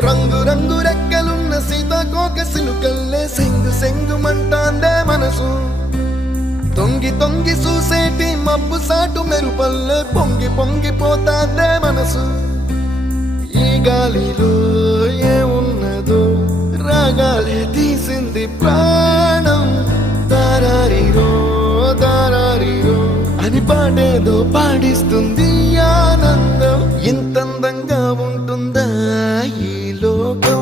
రంగు రంగు రెక్కలున్న సీతాకోక సిలుకల్లే సెంగు సెంగు మంటాందే మనసు తొంగి తొంగి చూసేటి మబ్బు సాటు మెరుపల్లే పొంగి పొంగిపోతాందే మనసు ఈ గాలిలో ఏమున్నదో రాగాలే తీసింది ప్రాణం దారారిరో దారారిరో అని పాడేదో పాడిస్తుంది ఆనందం ఇంతందంగా ఉంటుందా ఈ లోకం